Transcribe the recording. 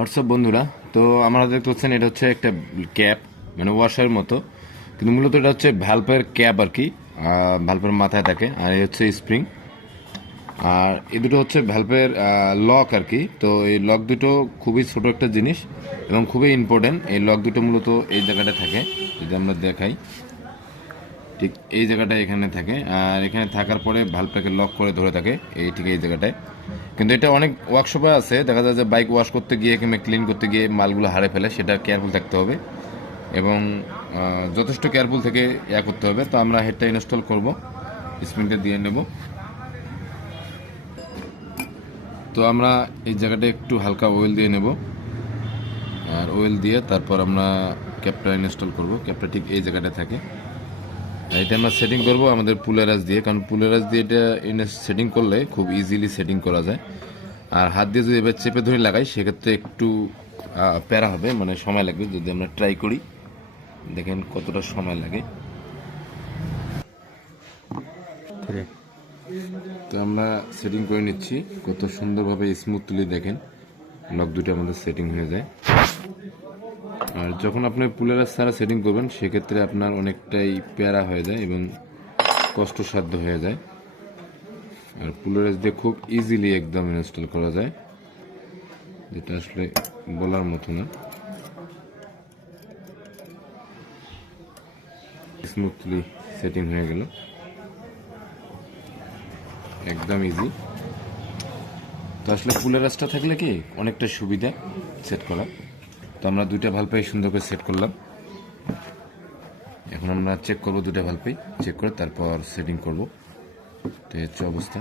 WhatsApp বন্ধুরা, তো আমরা দেখতে পাচ্ছেন এটা হচ্ছে একটা ক্যাপ, মানে ওয়াশার মতো, কিন্তু মূলত এটা হচ্ছে ভ্যালভের ক্যাপ আর কি। ভ্যালভের মাথায় থাকে, আর এই হচ্ছে স্প্রিং, আর এই দুটো হচ্ছে ভ্যালভের লক আর কি। তো এই লক দুটো খুবই ছোট একটা জিনিস এবং খুবই ইম্পর্টেন্ট। এই লক দুটো মূলত এই জায়গাটা থাকে, যদি আমরা দেখাই, ঠিক এই জায়গাটা এখানে থাকে, আর এখানে থাকার পরে ভালভটাকে লক করে ধরে থাকে এই ঠিক এই জায়গাটায়। কিন্তু এটা অনেক ওয়ার্কশপে আছে, দেখা যায় যে বাইক ওয়াশ করতে গিয়ে কিংবা ক্লিন করতে গিয়ে মালগুলো হারে ফেলে, সেটা কেয়ারফুল থাকতে হবে এবং যথেষ্ট কেয়ারফুল থেকে করতে হবে। তো আমরা হেডটা ইনস্টল করব, স্প্রিংটা দিয়ে নেব। তো আমরা এই জায়গাটা একটু হালকা অয়েল দিয়ে নেব, আর অয়েল দিয়ে তারপর আমরা ক্যাপটা ইনস্টল করব। ক্যাপটা ঠিক এই জায়গাটা থাকে। এটা আমরা সেটিং করব আমাদের পুলেরাজ দিয়ে, কারণ পুলেরাজ দিয়ে এটা সেটিং করলে খুব ইজিলি সেটিং করা যায়। আর হাত দিয়ে যদি এবার চেপে ধরে লাগাই সেক্ষেত্রে একটু প্যারা হবে, মানে সময় লাগবে। যদি আমরা ট্রাই করি, দেখেন কতটা সময় লাগে। তো আমরা সেটিং করে নিচ্ছি, কত সুন্দরভাবে স্মুথলি দেখেন লক দুটো আমাদের সেটিং হয়ে যায়। আর যখন আপনি পুলেরাজ ছাড়া সেটিং করবেন সেক্ষেত্রে আপনার অনেকটাই প্যারা হয়ে যায় এবং কষ্টসাধ্য হয়ে যায়। আর পুলেরাজ দিয়ে খুব ইজিলি একদম ইনস্টল করা যায়, যেটা আসলে বলার মতো না। স্মুথলি সেটিং হয়ে গেল, একদম ইজি। তো আসলে পুলেরাজটা থাকলে কি অনেকটা সুবিধা সেট করা। তো আমরা দুইটা ভালপাই সুন্দর করে সেট করলাম। এখন আমরা চেক করব, দুইটা ভালপাই চেক করে তারপর সেটিং করব। তো এই হচ্ছে অবস্থা।